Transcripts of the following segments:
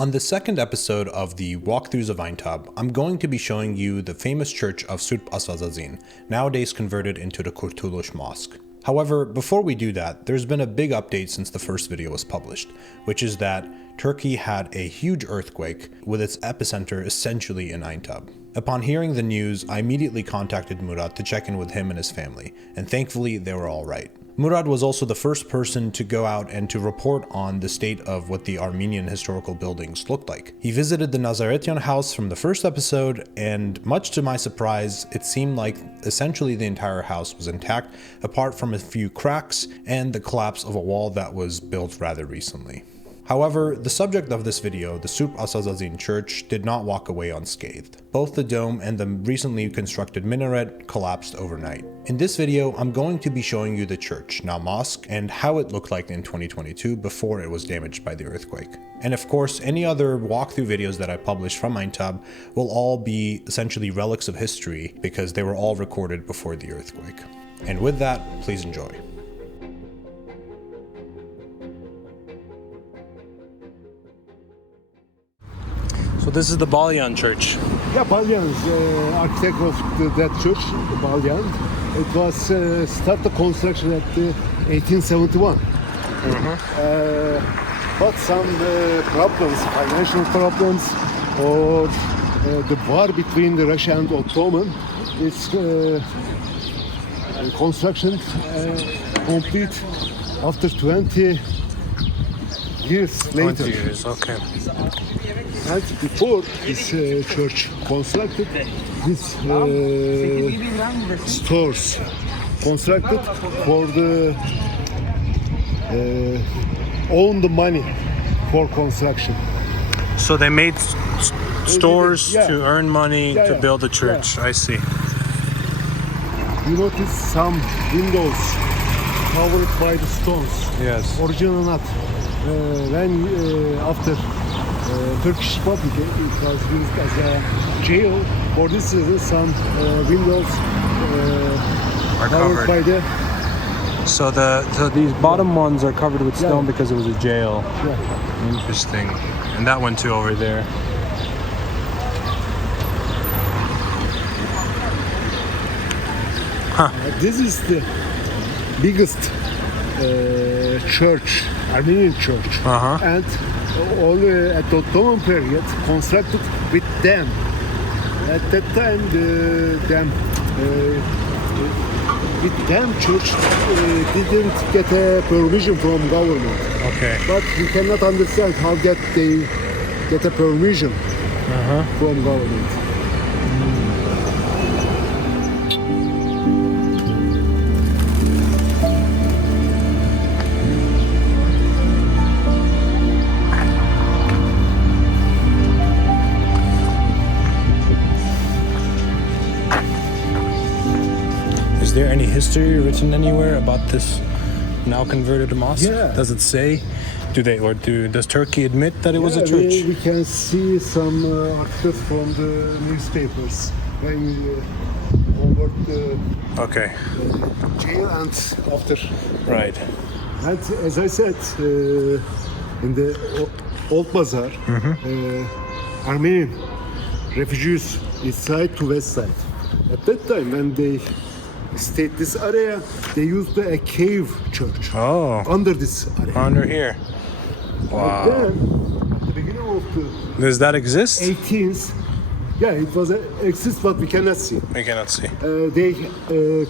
On the second episode of the Walkthroughs of Aintab, I'm going to be showing you the famous church of Surp Asdvadzadzin, nowadays converted into the Kurtulus Mosque. However, before we do that, there's been a big update since the first video was published, which is that Turkey had a huge earthquake with its epicenter essentially in Aintab. Upon hearing the news, I immediately contacted Murad to check in with him and his family, and thankfully they were all right. Murad was also the first person to go out and to report on the state of what the Armenian historical buildings looked like. He visited the Nazaretian house from the first episode, and much to my surprise, it seemed like essentially the entire house was intact, apart from a few cracks and the collapse of a wall that was built rather recently. However, the subject of this video, the Surp Asdvadzadzin Church, did not walk away unscathed. Both the dome and the recently constructed minaret collapsed overnight. In this video, I'm going to be showing you the church, now mosque, and how it looked like in 2022 before it was damaged by the earthquake. And of course, any other walkthrough videos that I publish from Aintab will all be essentially relics of history because they were all recorded before the earthquake. And with that, please enjoy. So this is the Balyan church. Yeah, Balyan is the architect of that church, Balyan. It was started construction at 1871. But some problems, financial problems, or the war between the Russia and Ottoman, its construction complete after 20 years later. 20 years, okay. And before this church constructed, this stores constructed for the own the money for construction. So they made stores Yeah. to earn money to Yeah. build the church. I see. You notice some windows covered by the stones. Yes. Original not. When after Turkish Republic, it was used as a jail. For this reason, some windows Are covered by the So these bottom ones are covered with stone because it was a jail. yeah. Interesting. And that one too over there. This is the biggest church, Armenian church, and only at the Ottoman period constructed with dam. At that time, the dam with dam church didn't get a permission from government. Okay. But we cannot understand how they get a permission from government. Is there any history written anywhere about this now converted mosque? Yeah. Does it say? Does Turkey admit that it was a Yeah, church? we can see some articles from the newspapers when we over the Okay. jail and after. Right. And as I said, in the Old Bazaar, Armenian refugees east side to west side. At that time, when they stayed this area, they used a cave church Oh. under this area. Under here. Wow. Then, at the beginning of the Does that exist? 18th, yeah, it was exists, but we cannot see. We cannot see. They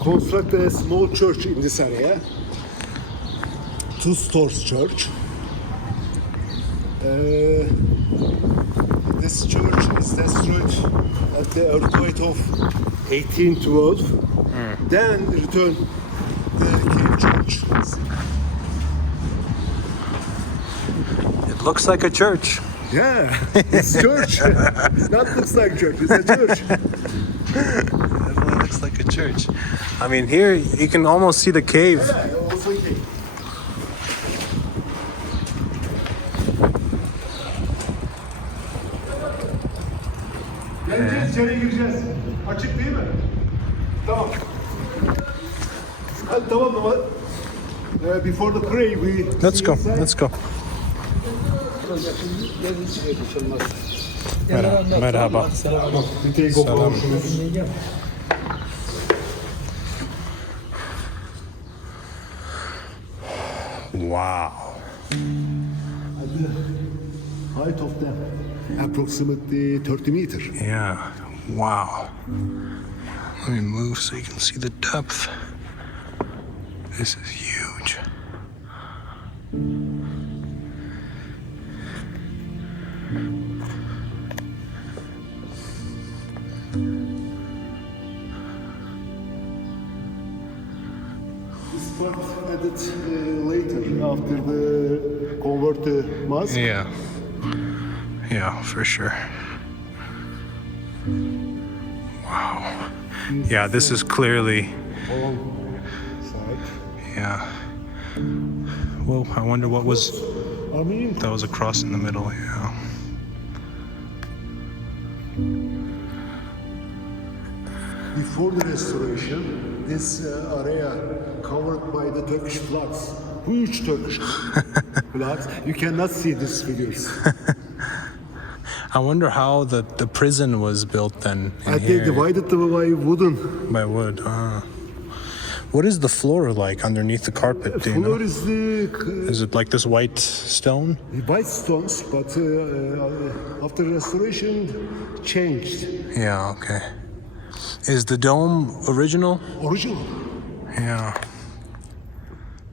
constructed a small church in this area, two stores church. This church is destroyed at the earthquake of 1812. Then returned the cave church. It looks like a church. Yeah, it's church. Not looks like church, it's a church. It looks like a church. I mean, here you can almost see the cave. Yeah, also cave. Geleceğiz, içeri gireceğiz. Açık değil mi? Tamam. Hadi tamam before the pray we Let's go. Let's go. Merhaba. Selam. Wow. Height of them approximately 30 meters. Yeah. Wow. Let me move so you can see the depth. This is huge. This part added later after the converted mosque. Yeah. Yeah, for sure. Wow. Yeah, this is clearly. Side. Yeah. Well, I wonder what was. Armenian. That was a cross in the middle. Yeah. Before the restoration, this area covered by the Turkish flags, huge Turkish flags. You cannot see these figures. I wonder how the prison was built then. In And they here divided them by wooden. by wood. What is the floor like underneath the carpet? Do you know? Floor is the Is it like this white stone? white stones, but after restoration, changed. Yeah. Okay. Is the dome original? Original. Yeah.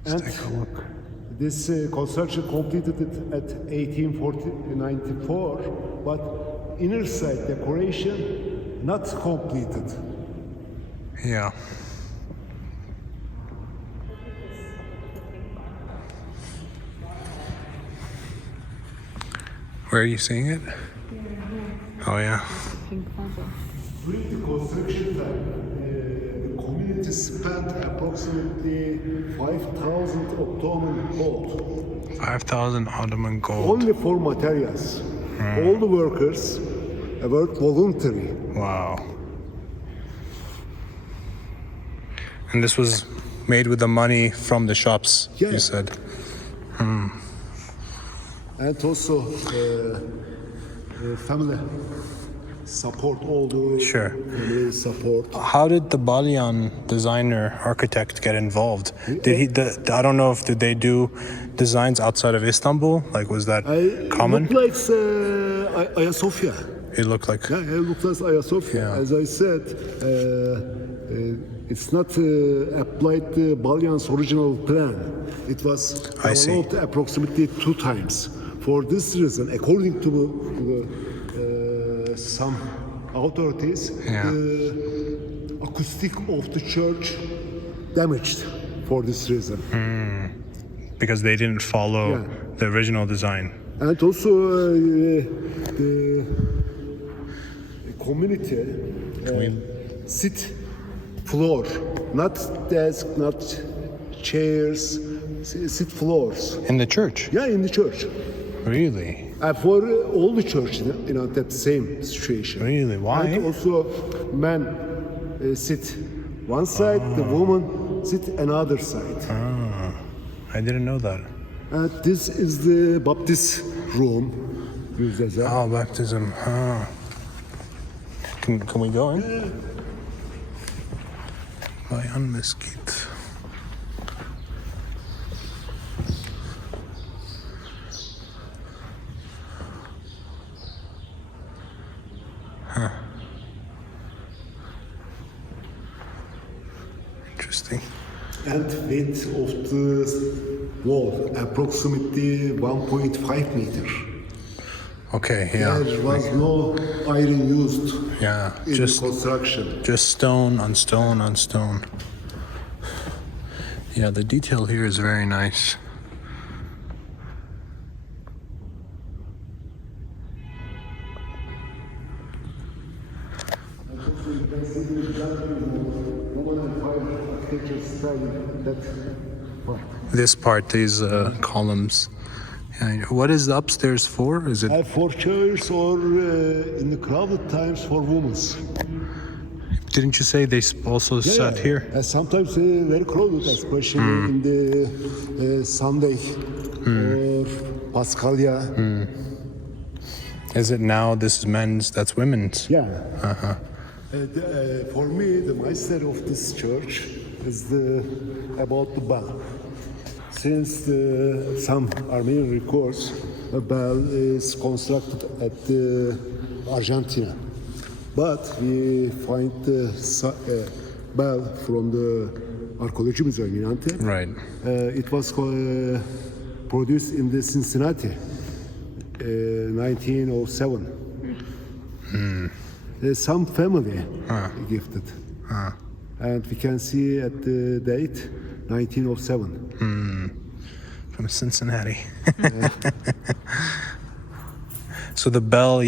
And Take a look. this construction completed it at 1894, but inner side decoration not completed. Yeah. Where are you seeing it? Oh yeah. During the construction time, the community spent approximately 5,000 Ottoman gold 5,000 Ottoman gold. only for materials. All the workers worked voluntary. Wow. And this was made with the money from the shops, Yeah. you said. And also family support, all the Sure. family support. How did the Balyan designer architect get involved? Did he? I don't know if did they do designs outside of Istanbul? Like, was that common? It looks like Ayasofya. It looked like. Yeah, it looks like Ayasofya. Yeah. As I said, it's not applied the Balyan's original plan. It was I see. developed approximately 2 times. For this reason, according to some authorities, Yeah. the acoustic of the church damaged for this reason. Because they didn't follow Yeah. the original design. And also the community sit floor, not desk, not chairs, sit floors. In the church? Yeah, in the church. Really? For all the church, that same situation. Really? Why? And also men sit one side, the woman sit another side. I didn't know that. And this is the Baptist room. Oh, baptism. Can we go in? Balyan Mesquite. Interesting. And width of the wall approximately 1.5 meters. Okay, yeah. There was no iron used Yeah, in just construction. stone on stone on stone. Yeah, the detail here is very nice. Roman Empire architecture style that part. This part, these columns. Yeah, what is the upstairs for? Is it? For chairs or in the crowded times for women. Didn't you say they also sat here? Sometimes very crowded, especially in the Sunday or Pascalia. Is it now? This is men's. That's women's. Yeah. For me, the master of this church is about the bell. Since some Armenian records, a bell is constructed at Argentina, but we find the bell from the Archaeology Museum in Antep. Right. It was produced in the Cincinnati, 1907. Some family gifted, and we can see at the date 1907. From Cincinnati. So the bell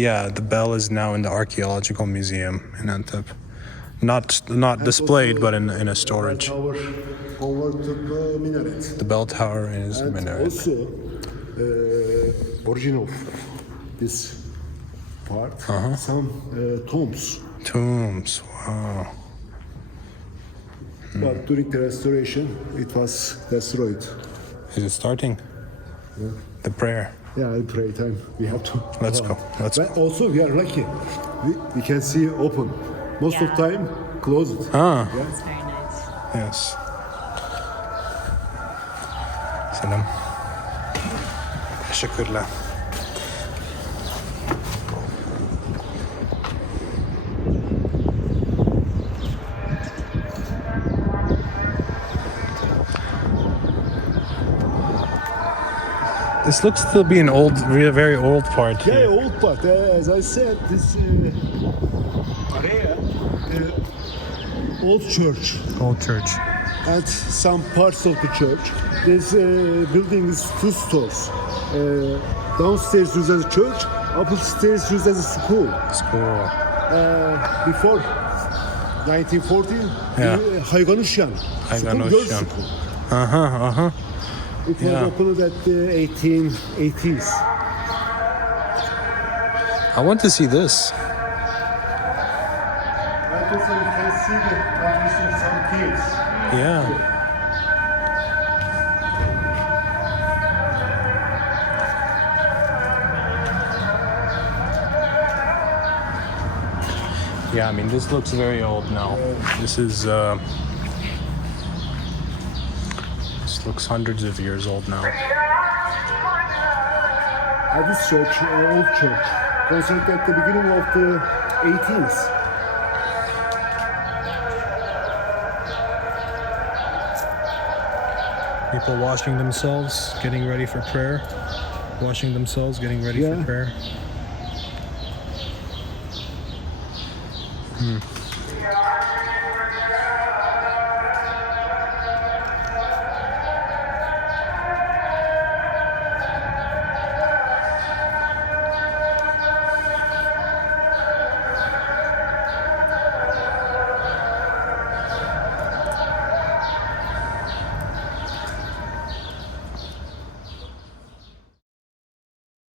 is now in the Archaeological Museum in Antep. Not displayed, but in a storage. Tower converted to the minaret. The bell tower is a And minaret. also, origin of this part, some tombs. Tombs. Wow. But during the restoration, it was destroyed. Is it starting? The prayer. Yeah, in prayer time, we have to. Let's go. Let's But go. also, we are lucky. We can see open. Most of time, closed. Ah. Yeah. That's very nice. Yes. Selam. Teşekkürler. This looks to be an old, very old part Yeah, here. old part. As I said, this area, old church, Old church. and some parts of the church. This building is two stores. Downstairs used as a church, upstairs used as a school. School. Before 1914, Yeah. Hayganuşyan. Hayganuşyan. Girls School. It was Yeah. opened at the 1880s. I want to see this. And also you can see the entrance of some caves. Yeah. Yeah, I mean, this looks very old now. This looks hundreds of years old now. This church, old church, constructed at the beginning of the 18th. People washing themselves, getting ready for prayer. Washing themselves, getting ready Yeah. for prayer.